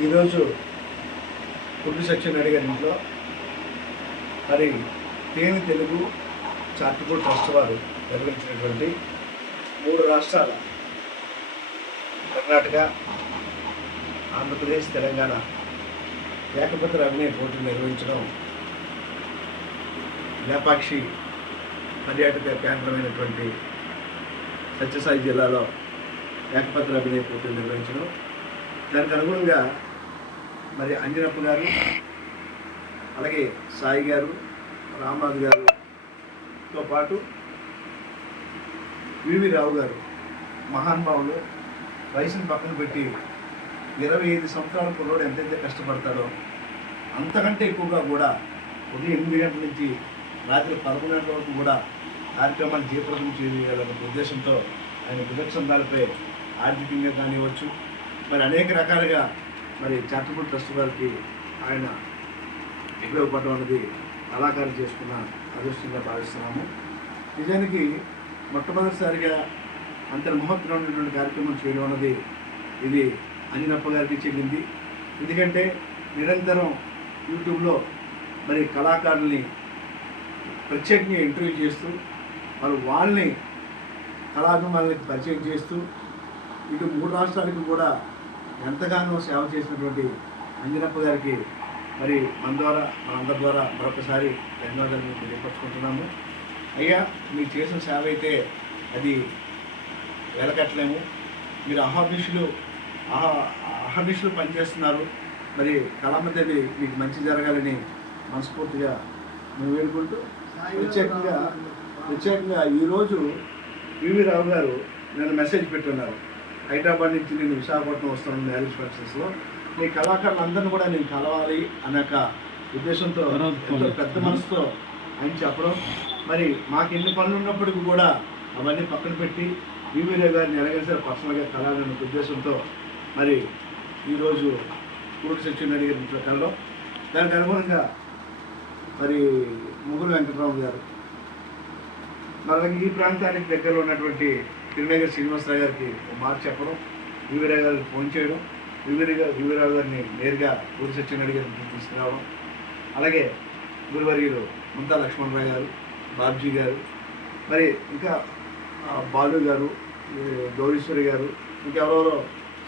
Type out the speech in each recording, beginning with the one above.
ఈరోజు కుటుంబ సెక్షన్ అడిగారు ఇంట్లో. మరి తేని తెలుగు చార్టిబోర్డ్ ట్రస్ట్ వారు నిర్వహించినటువంటి మూడు రాష్ట్రాల కర్ణాటక ఆంధ్రప్రదేశ్ తెలంగాణ ఏకపత్ర అభినయ పోటీలు నిర్వహించడం లేపాక్షి పర్యాటక కేంద్రమైనటువంటి సత్యసాయి జిల్లాలో ఏకపత్ర అభినయ పోటీలు నిర్వహించడం దానికి అనుగుణంగా మరి అంజనప్ప గారు అలాగే సాయి గారు రామనాథ్ గారుతో పాటు వివి రావు గారు మహానుభావులు వయసుని పక్కన పెట్టి ఇరవై ఐదు సంవత్సరాల కుర్రోడు ఎంతైతే కష్టపడతాడో అంతకంటే ఎక్కువగా కూడా ఉదయం ఎనిమిది గంటల నుంచి రాత్రి పదకొండు గంటల వరకు కూడా కార్యక్రమాన్ని జీవప్రదం చేయాలనే ఉద్దేశంతో ఆయన విలక్షణాలపై ఆర్థికంగా కానివ్వచ్చు మరి అనేక రకాలుగా మరి చారిటబుల్ ట్రస్ట్ వారికి ఆయన ఉపయోగపడడం అనేది కళాకారులు చేసుకున్న అదృష్టంగా భావిస్తున్నాము. నిజానికి మొట్టమొదటిసారిగా అంత ఉన్నటువంటి కార్యక్రమం చేయడం అన్నది ఇది అంజనప్ప గారికి చెల్లింది ఎందుకంటే నిరంతరం యూట్యూబ్లో మరి కళాకారుల్ని ప్రత్యేకంగా ఇంటర్వ్యూ చేస్తూ మరి వాళ్ళని కళాభిమానులకి పరిచయం చేస్తూ ఇటు మూడు రాష్ట్రాలకు కూడా ఎంతగానో సేవ చేసినటువంటి అంజనప్ప గారికి మరి మన ద్వారా మనందరి ద్వారా మరొకసారి ధన్యవాదాలు మీకు తెలియపరుచుకుంటున్నాము. అయ్యా మీరు చేసిన సేవ అయితే అది వెలకట్టలేము. మీరు అహాభిషులు అహ అహర్నిషులు పనిచేస్తున్నారు. మరి కళామదేవి మీకు మంచి జరగాలని మనస్ఫూర్తిగా మేము వేడుకుంటూ ప్రత్యేకంగా ప్రత్యేకంగా ఈరోజు వివి రావు గారు నేను మెసేజ్ పెట్టున్నారు. హైదరాబాద్ నుంచి నేను విశాఖపట్నం వస్తాను మ్యారేజ్ ఫంక్షన్స్లో మీ కళాకారులందరినీ కూడా నేను కలవాలి అనే ఒక ఉద్దేశంతో పెద్ద మనసుతో ఆయన చెప్పడం. మరి మాకు ఎన్ని పనులు ఉన్నప్పటికీ కూడా అవన్నీ పక్కన పెట్టి వివి రావు గారిని ఎలాగైనా పర్సనల్గా కలాలనే ఉద్దేశంతో మరి ఈరోజు కూరుడు సత్యనారాయణ గారి ఇంట్లో కలడం దానికి అనుగుణంగా మరి ముగ్గురు వెంకటరావు గారు. మరి ఈ ప్రాంతానికి దగ్గరలో ఉన్నటువంటి తిరునగర్ శ్రీనివాసరావు గారికి మాట చెప్పడం వివిరావు గారికి ఫోన్ చేయడం వివిరిగా యువరావు గారిని నేరుగా ఊరి సత్యనారాయణ గారి తీసుకురావడం. అలాగే గురువర్యులు ముంతా లక్ష్మణరావు గారు బాబ్జీ గారు మరి ఇంకా బాలు గారు గౌరీశ్వరి గారు ఇంకెవరెవరో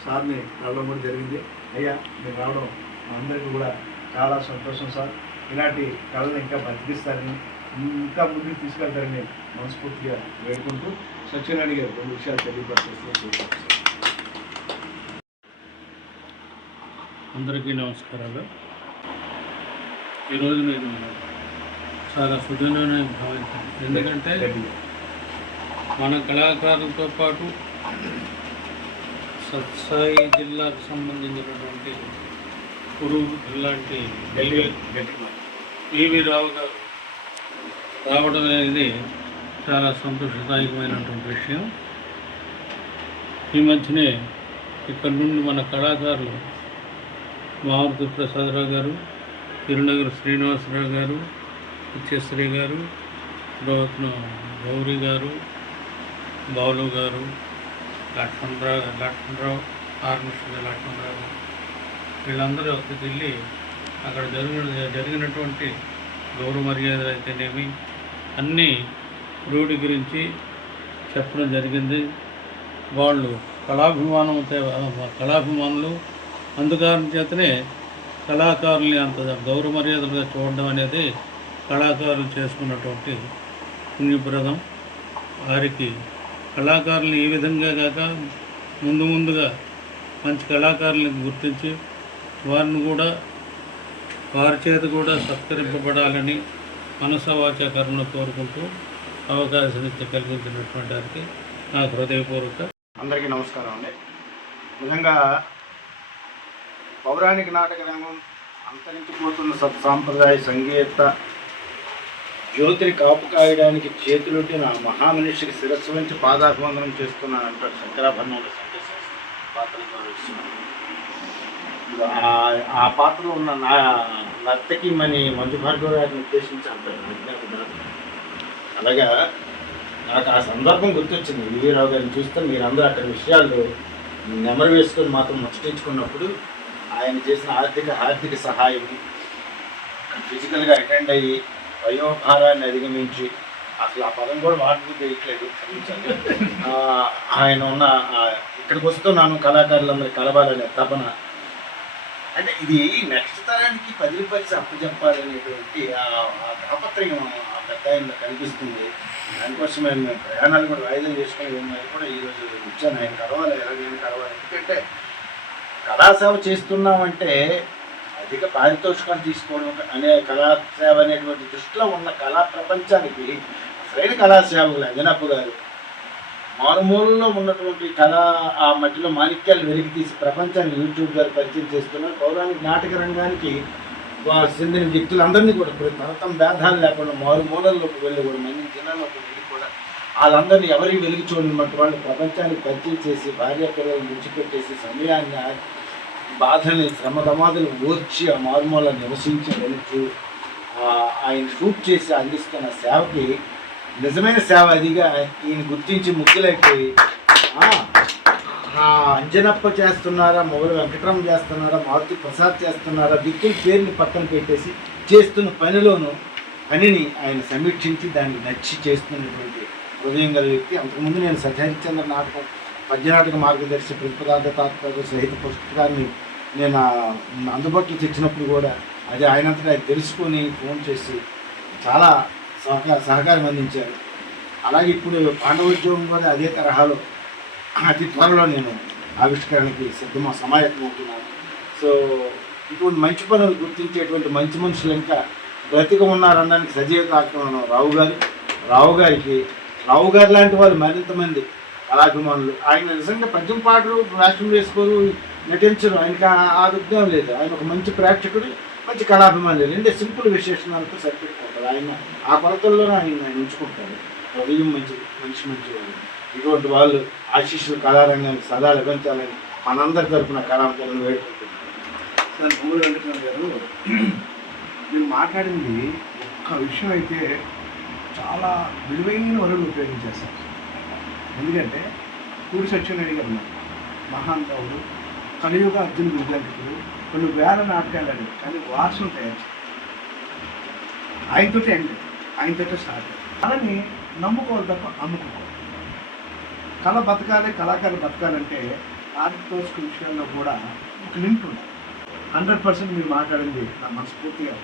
సార్ని రావడం కూడా జరిగింది. అయ్యా మీరు రావడం మా అందరికీ కూడా చాలా సంతోషం సార్. ఇలాంటి కళను ఇంకా బతికిస్తారని ఇంకా ముందుకు తీసుకెళ్తారని మనస్ఫూర్తిగా వేడుకుంటూ సత్యనారాయణ గారు రెండు విషయాలు తెలియపరుస్తూ అందరికీ నమస్కారాలు. ఈరోజు నేను చాలా సుదీర్ఘంగా భావించాను ఎందుకంటే మన కళాకారులతో పాటు సత్సాయి జిల్లాకు సంబంధించినటువంటి కురువు ఇలాంటి పివి రావు గారు రావడం అనేది చాలా సంతోషదాయకమైనటువంటి విషయం. ఈ మధ్యనే ఇక్కడ నుండి మన కళాకారులు మారుతి ప్రసాదరావు గారు తిరునగర్ శ్రీనివాసరావు గారు నిత్యశ్రీ గారు తర్వాత గౌరీ గారు బావులు గారు లక్ష్మణరావు లక్ష్మణరావు ఆర్మిషన్ లక్ష్మణరావు గారు. వీళ్ళందరూ అక్కడికి వెళ్ళి అక్కడ జరిగిన జరిగినటువంటి గౌరవ మర్యాదలు అయితేనేమి అన్నీ రూఢి గురించి చెప్పడం జరిగింది. వాళ్ళు కళాభిమానం కళాభిమానులు. అందుకారణం చేతనే కళాకారుల్ని అంత గౌరవ మర్యాదలుగా చూడడం అనేది కళాకారులు చేసుకున్నటువంటి పుణ్యప్రదం. వారికి కళాకారులు ఈ విధంగా కాక ముందు ముందుగా మంచి కళాకారులను గుర్తించి వారిని కూడా వారి చేత కూడా సత్కరింపబడాలని మనసవాచకరణ కోరుకుంటూ అవకాశం ఇచ్చి కలిగించినటువంటి వారికి నా హృదయపూర్వక అందరికీ నమస్కారం అండి. నిజంగా పౌరాణిక నాటక రంగం అంతరించిపోతున్న సత్ సాంప్రదాయ సంగీత జ్యోతిని కాపు కాయడానికి చేతులుంటే నా మహామనిషికి శిరస్సు నుంచి పాదాభివందనం చేస్తున్నాను అంటాడు శంకరాభరణంలో పాత్ర ఆ- పాత్రలో ఉన్న నా నర్తకి మని మంజు భార్గవ గారిని ఉద్దేశించి అంటాడు. అలాగా నాకు ఆ సందర్భం గుర్తొచ్చింది. వివీరావు గారిని చూస్తే మీరందరూ అక్కడ విషయాలు నెమరు వేసుకొని మాత్రం ముచ్చటించుకున్నప్పుడు ఆయన చేసిన ఆర్థిక ఆర్థిక సహాయం ఫిజికల్గా అటెండ్ అయ్యి వయోభారాన్ని అధిగమించి అసలు ఆ పదం కూడా వాడుకు తెలియట్లేదు ఆయన ఉన్న ఇక్కడికి వస్తున్నాను కళాకారులందరూ కలవాలనే తపన. అంటే ఇది నెక్స్ట్ తరానికి పదిలిపరిచి అప్పచెప్పాలనేటువంటి ఆ ఆ తాపత్రయం ఆ కనిపిస్తుంది. దానికోసం ఆయన ప్రయాణాలు కూడా వాయిదాలు చేసుకుని ఉన్నాయి కూడా ఈరోజు వచ్చాను. ఆయన కలవాలి ఎలాగైనా కలవాలి. ఎందుకంటే కళాసేవ చేస్తున్నామంటే అధిక పారితోషికాలు తీసుకోవడం అనే కళాసేవ అనేటువంటి దృష్టిలో ఉన్న కళా ప్రపంచానికి అసలైన కళాసేవకులు అంజనప్ప గారు. మారుమూలలో ఉన్నటువంటి కళ ఆ మట్టిలో మాణిక్యాలు వెలికి తీసి ప్రపంచాన్ని యూట్యూబ్ గారు పరిచయం చేస్తున్నారు. పౌరాణిక నాటక రంగానికి చెందిన వ్యక్తులందరినీ కూడా ఇప్పుడు తరతం భేదాలు లేకుండా మారుమూలల్లోకి వెళ్ళి కూడా మంది జిల్లాలోకి వెళ్ళి కూడా వాళ్ళందరినీ ఎవరికి వెలుగు చూడనటువంటి వాళ్ళు ప్రపంచానికి పరిచయం చేసి భార్య పిల్లలను విడిచిపెట్టేసి సమయాన్ని బాధల్ని శ్రమ దమాదులు ఓర్చి ఆ మారుమూల నివసించి వెళుతూ ఆయన షూట్ చేసి అందిస్తున్న సేవకి నిజమైన సేవ అదిగా ఈయన గుర్తించి ముఖ్యులైపోయి ఆ, అంజనప్ప చేస్తున్నారా మొగలు వెంకటరామ చేస్తున్నారా మారుతి ప్రసాద్ చేస్తున్నారా దిక్కుల పేర్లు పక్కన పెట్టేసి చేస్తున్న పనిలోను పనిని ఆయన సమీక్షించి దాన్ని నచ్చి చేస్తున్నటువంటి హృదయం గల వ్యక్తి. అంతకుముందు నేను సత్యహరిచంద్ర నాటకం పద్యనాటక మార్గదర్శి ప్రతిపదార్థ తాత్పర్య సహిత పుస్తకాన్ని నేను అందుబాటులో తెచ్చినప్పుడు కూడా అది ఆయనంతటా ఆయన తెలుసుకొని ఫోన్ చేసి చాలా సహకార సహకారం అందించారు. అలాగే ఇప్పుడు పాండవోద్యోగం కూడా అదే తరహాలో అతి త్వరలో నేను ఆవిష్కరణకి సిద్ధమా సమాయత్తమవుతున్నాను సో ఇటువంటి మంచి పనులు గుర్తించేటువంటి మంచి మనుషులు ఇంకా బ్రతిక ఉన్నారనడానికి సజీవ కార్యక్రమం రావు గారు. రావు గారికి రావు గారు లాంటి వాళ్ళు మరింత మంది కళాభిమానులు. ఆయన నిజంగా పద్యం పాటలు వేషం వేసుకోరు నటించరు. ఆయనకి ఆ- లేదు. ఆయన ఒక మంచి ప్రేక్షకుడు మంచి కళాభిమానులు. రెండే సింపుల్ విశేషణాలతో సరిపెట్టుకుంటారు. ఆయన ఆ కొలతల్లోనే ఆయన ఆయన ఉంచుకుంటారు. హృదయం మంచి మంచి మంచి వాళ్ళు ఇటువంటి వాళ్ళు ఆశీస్సులు కళారంగానికి సదా లభించాలని మనందరి తరపున కళాంతలను వేడుకుంటున్నాను సార్ బొమ్మల వెంకటరావు గారు మీరు మాట్లాడింది ఒక్క విషయం అయితే చాలా విలువైన వరులు ఉపయోగించేస్తారు. ఎందుకంటే పూరి సత్యనారాయణ గారు ఉన్నారు. మహానుభావుడు కలియుగ అర్జున విద్యార్థులు కొన్ని వేల నాటకాలు అడిగి కానీ వాసన తయారు ఆయనతో ఎండ్ ఆయనతో స్టార్ట్ కళని నమ్ముకోవాలి తప్ప అమ్ముకోవాలి కళ బతకాలి కళాకారులు బతకాలంటే ఆర్థిక విషయాల్లో కూడా ఒక లిమిట్ ఉండాలి. హండ్రెడ్ పర్సెంట్ మీరు మాట్లాడింది నా మనస్ఫూర్తిగా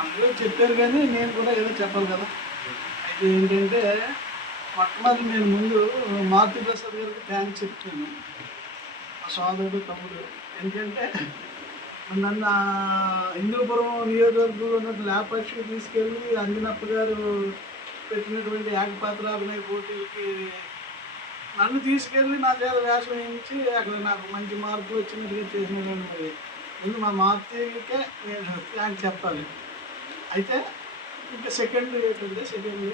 అందరూ చెప్పారు కానీ నేను కూడా ఏదో చెప్పాలి కదా. అయితే ఏంటంటే మొట్టమొదటి నేను ముందు మారుతి ప్రసాద్ గారికి థ్యాంక్స్ చెప్తాను. మా సోదరుడు తమ్ముడు. ఎందుకంటే నన్ను హిందూపురం నియోజకవర్గంలో ల్యాబ్ పరీక్షకు తీసుకెళ్ళి అంజనప్ప గారు పెట్టినటువంటి ఏకపాత్రాభినయ పోటీలకి నన్ను తీసుకెళ్ళి నా చేత వేషం వేయించి అక్కడ నాకు మంచి మార్పులు వచ్చినట్టుగా చేసినటువంటి మరి. ముందు మా మాతయ్యకే నేను థ్యాంక్ చెప్పాలి. అయితే ఇంకా సెకండ్ ఏంటంటే సెకండ్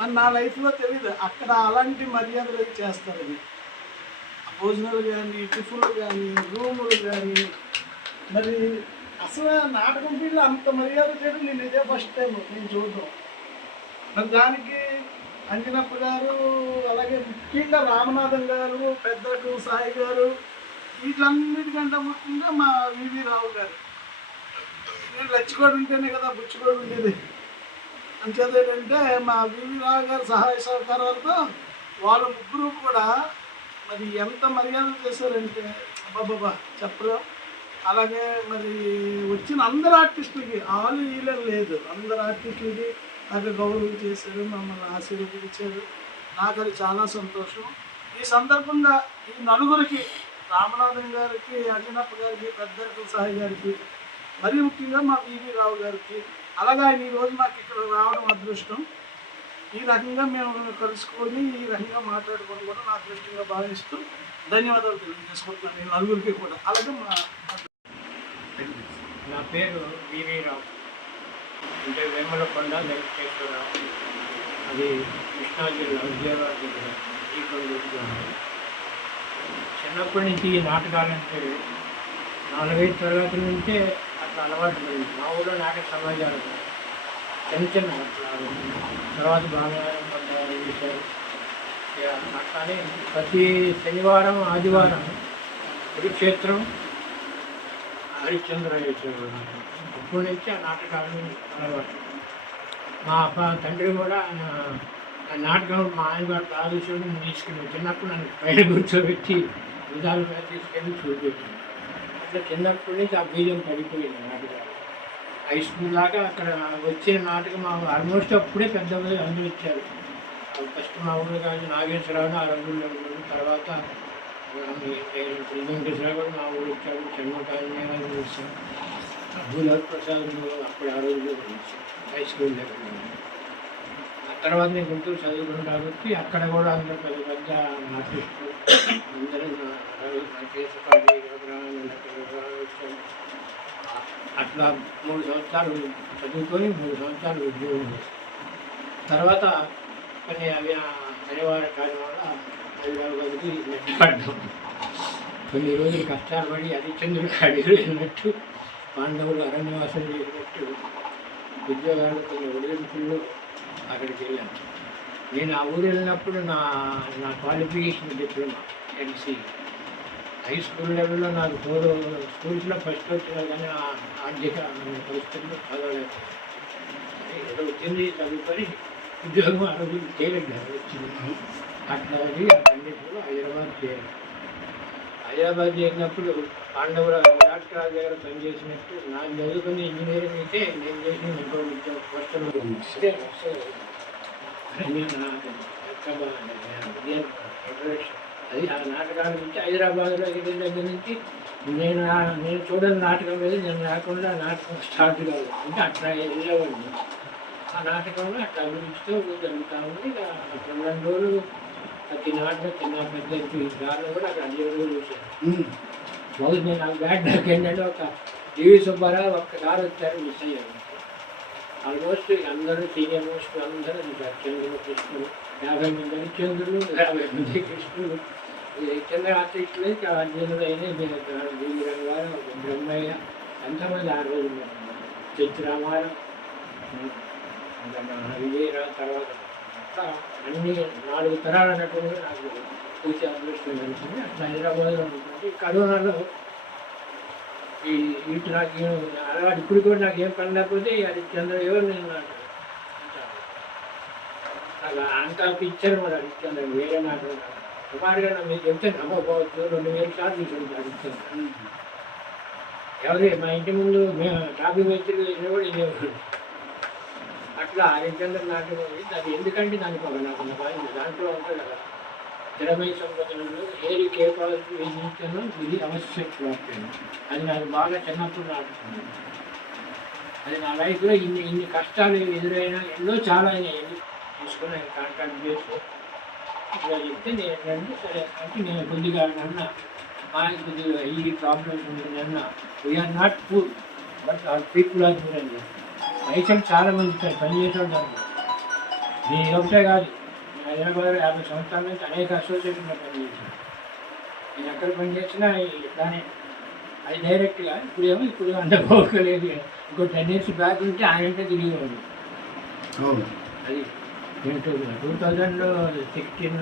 మరి నా లైఫ్లో తెలియదు అక్కడ అలాంటి మర్యాదలు అవి చేస్తారని భోజనాలు కానీ టిఫిన్లు కానీ రూములు కానీ మరి అసలు నాటకం ఫీల్డ్ అంత మర్యాద చేయడం నేను ఇదే ఫస్ట్ టైం నేను చూడటం మరి దానికి అంజనప్ప గారు అలాగే ముఖ్యంగా రామనాథన్ గారు పెద్దకు సాయి గారు వీటన్నిటికంటే ముఖ్యంగా మా వివి రావు గారు. నేను లచ్చికోడు ఉంటేనే కదా బుచ్చికోడు ఉండేది. అంచేది ఏంటంటే మా వివి రావు గారు సహాయ సహకారాలతో వాళ్ళ ముగ్గురు కూడా మరి ఎంత మర్యాద చేశారంటే అబ్బాబాబా చెప్పలేము అలాగే మరి వచ్చిన అందరు ఆర్టిస్టులకి ఆలు వీళ్ళని లేదు. అందరు ఆర్టిస్టులకి నాకు గౌరవం చేశారు మమ్మల్ని ఆశీర్వదించారు. నాకు అది చాలా సంతోషం. ఈ సందర్భంగా ఈ నలుగురికి రామనాథన్ గారికి అర్జునప్ప గారికి పెద్దకు సాయి గారికి మరీ ముఖ్యంగా మా పివి రావు గారికి అలాగే ఆయన ఈరోజు మాకు ఇక్కడ రావడం అదృష్టం. ఈ రకంగా మేము కలుసుకొని ఈ రకంగా మాట్లాడుకోవడం కూడా నా అదృష్టంగా భావిస్తూ ధన్యవాదాలు తెలియజేసుకుంటున్నాను ఈ నలుగురికి కూడా. అలాగే మా నా పేరు వీరీరావు అంటే వేమలకొండ వెంకటేశ్వరరావు. అది కృష్ణా జిల్లా విజయవాడ జిల్లా ఈ చిన్నప్పటి నుంచి ఈ నాటకాలంటే నాలుగైదు తరగతుల నుంచే అట్లా అలవాటు పడింది మా ఊళ్ళో నాటక సమాజాలు చిన్న చిన్న నాటకాలు. తర్వాత భాగవతం పడ్డారు చేశారు. అట్లానే ప్రతి శనివారం ఆదివారం కురుక్షేత్రం హరిశ్చంద్ర అప్పటి నుంచి ఆ నాటకాలు అలవాటు. మా అప్ప తండ్రి కూడా ఆ, ఆ నాటకం మా ఆయన గారు ఆలోచన తీసుకుని చిన్నప్పుడు నన్ను పైన కూర్చోబెట్టి విధాలు మీద తీసుకెళ్ళి చూపించాను అట్లా చిన్నప్పటి నుంచి ఆ బీజం పడిపోయింది నాటకాలు. హై స్కూల్ దాకా అక్కడ వచ్చే నాటకం ఆల్మోస్ట్ అప్పుడే పెద్ద అందరూ వచ్చారు ఫస్ట్ మా ఊళ్ళో కాదు నాగేశ్వరరావు ఆ రంగుల్లో తర్వాత తర్వాత వెంకటేశ్వరరావు కూడా మా ఊరు వచ్చాడు షణ్ముఖాన్ని చూసాం భూలవ్ ప్రసాద్ అప్పుడు ఆ రోజుల్లో హై స్కూల్ దగ్గర ఆ తర్వాత నేను గుంటూరు చదువుకున్నాను కాబట్టి అక్కడ కూడా అందరూ పెద్ద పెద్ద ఆర్టిస్టులు అందరూ అట్లా మూడు సంవత్సరాలు చదువుకొని మూడు సంవత్సరాలు ఉద్యోగం చేశాను తర్వాత కొన్ని అవి ఆ కారణం వల్ల పడ్డాం కొన్ని రోజులు కష్టాలు పడి హరిశ్చంద్రుడు అడిగి వెళ్ళినట్టు పాండవులు అరణ్యవాసం చేసినట్టు ఉద్యోగాలు కొన్ని ఒడిగింపులు అక్కడికి వెళ్ళాను. నేను ఆ ఊరు వెళ్ళినప్పుడు నా నా qualification diploma MC. High school లెవెల్లో నాకు ఫోర్ స్కూల్స్లో ఫస్ట్ వచ్చినా కానీ ఆర్థిక పరిస్థితుల్లో చదవలేదు ఏదో వచ్చింది చదువుకొని ఉద్యోగం అడుగు చేయలేదు వచ్చింది అట్లా ఆ కండిషన్లో హైదరాబాద్ చేయాలి హైదరాబాద్ చేరినప్పుడు పాండవరావు విరాట్ దగ్గర పనిచేసినట్టు నాకు చదువుకున్న ఇంజనీరింగ్ అయితే నేను చేసిన ఇంకో ఉద్యోగం వర్షంలో అది అది ఆ నాటకాల నుంచి హైదరాబాద్లో వెళ్ళిన దగ్గర నుంచి నేను నేను చూడని నాటకం మీద నేను రాకుండా నాటకం స్టార్ట్ కాదు. అంటే అట్లా వెళ్ళేవాడిని ఆ నాటకంలో అట్లా అభిరుచితో జరుగుతూ ఉంది. రెండు రోజులు పెద్ద ఎత్తు దారిలో కూడా అక్కడ అన్ని రోజులు చూశాను. మొదటి నేను నాకు బ్యాడ్ నాకు ఏంటంటే ఒక టీవీ సుబ్బారావు ఒక్కసారి వచ్చారు మిస్ అయ్యాను ఆల్మోస్ట్ అందరూ సీనియర్ మోస్ట్ అందరూ చూశారు. చంద్రులు కృష్ణుడు యాభై మంది హరిశ్చంద్రులు యాభై మంది కృష్ణుడు. ఈ చంద్ర ఆర్టిస్టులు అర్జునుడు అయిన బీవీ రంగారావు బ్రహ్మయ్య ఎంతమంది ఆ రోజు చచ్చు రామారావు తర్వాత అన్ని నాలుగు తరాల నటులు నాకు చూసే అదృష్టం కలిసింది అట్లా హైదరాబాద్లో ఉంటుంది కరోనాలో ఈ వీటి నాకు ఏం అలవాటు ఇప్పుడు కూడా నాకు ఏం పని లేకపోతే అది చంద్ర ఎవరు నేను అలా అంత పిక్చర్ కూడా హరిశ్చంద్ర వేరే నాకు సుమారుగా మీరు చెప్తే నమ్మకపోవచ్చు. రెండు వేల సార్లు తీసుకుంటాను హరిశ్చంద్ర ఎవరి మా ఇంటి ముందు మేము టాపీ వచ్చి కూడా ఇదేవాడు అట్లా హరిశ్చంద్ర నాటకం అది ఎందుకంటే దానికి ఒక నాకు ఒక పాయింట్ దాంట్లో ఉంటుంది కదా స్థిరమైన సంపదనంలో ఏది కేపాలకు విధించను ఇది అవశ్య ప్రాప్తం అది నాకు బాగా చిన్నప్పుడు నాటుతుంది అది నా లైఫ్లో ఇన్ని ఇన్ని కష్టాలు ఎదురైనా ఎన్నో చాలా అయినాయి. తీసుకుని ఆయన కాంటాక్ట్ చేసి ఇట్లా చెప్తే నేను ఏంటంటే సరే అంటే నేను కొద్దిగా అన్నా ఆయన కొద్దిగా ఈ ప్రాబ్లమ్స్ ఉంది అన్న we are not poor but our people are poor అని చాలా మంది ఇస్తారు పని చేసేవాళ్ళు నేను ఒకటే కాదు హైదరాబాద్ యాభై సంవత్సరాల నుంచి అనేక అసోసియేషన్లో పనిచేసాను నేను ఎక్కడ పనిచేసినా ఇట్లానే అది డైరెక్ట్గా ఇప్పుడు ఏమో ఇప్పుడు అంత పోకలేదు ఇంకో టెన్ ఇయర్స్ బ్యాక్ ఉంటే ఆయనంటే తిరిగేవాడు. అది నేను టూ టూ థౌజండ్లో సిక్స్టీన్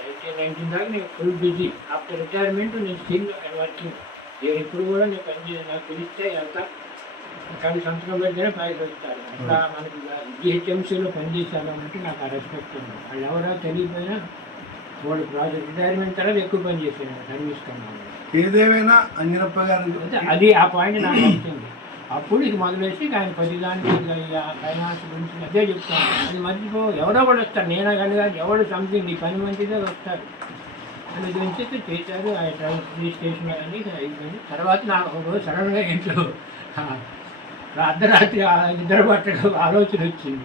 ఎయిటీన్ నైన్టీన్ దాకా నేను ఫుల్ బిజీ ఆఫ్టర్ రిటైర్మెంట్ నేను స్టిల్ వర్కింగ్ నేను ఇప్పుడు కూడా నేను పని నాకు పిలిస్తే వెళ్తా. కానీ సంతకం పెడితేనే పైకి వస్తారు అట్లా మనకి జిహెచ్ఎంసీలో పనిచేశాను అంటే నాకు ఆ రెస్పెక్ట్ ఉంది. వాళ్ళు ఎవరో తెలియపోయినా వాళ్ళు ప్రాజెక్ట్ రిటైర్మెంట్ తర్వాత ఎక్కువ పని చేశాను సర్వీస్ కన్నా ఏదేమైనా అంజనప్ప గారు అంటే అది ఆ పాయింట్ నాకు వచ్చింది అప్పుడు ఇది మొదలేసి ఆయన ప్రతిదానికి ఫైనాన్స్ గురించి అదే చెప్తాను అది మర్చిపో ఎవరో కూడా వస్తారు. నేనే కానీ ఎవరు సంథింగ్ ఈ పని మంచిదే వస్తారు. అని గురించి చేశారు. ఆయన కానీ ఇక అయిపోయింది. తర్వాత నాకు ఒక రోజు సడన్గా ఇంట్లో అర్ధరాత్రి నిద్ర పట్టడం ఆలోచన వచ్చింది.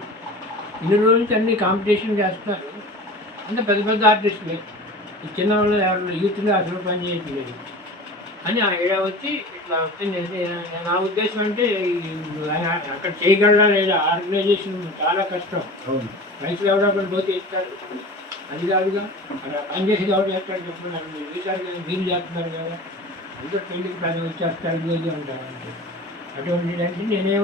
ఇన్ని రోజుల నుంచి అన్ని కాంపిటీషన్ చేస్తారు అంత పెద్ద పెద్ద ఆర్టిస్టులే ఈ చిన్న వాళ్ళు ఎవరు యూత్లో అసలు పని చేయట్లేదు. అని ఆ ఏడా వచ్చి ఇట్లా వస్తే నా ఉద్దేశం అంటే అక్కడ చేయగలరా లేదా ఆర్గనైజేషన్ చాలా కష్టం. అవును. రైతులు ఎవరో ఒకరు పోతే ఇస్తారు అది కాదుగా అక్కడ పనిచేసి ఎవరు చేస్తాడు చెప్తున్నాను మీరు చూసారు కదా మీరు చేస్తున్నారు కదా. అందరూ పెళ్ళికి పని వచ్చేస్తారు అంటారు అంటే అటువంటి అంటే నేనే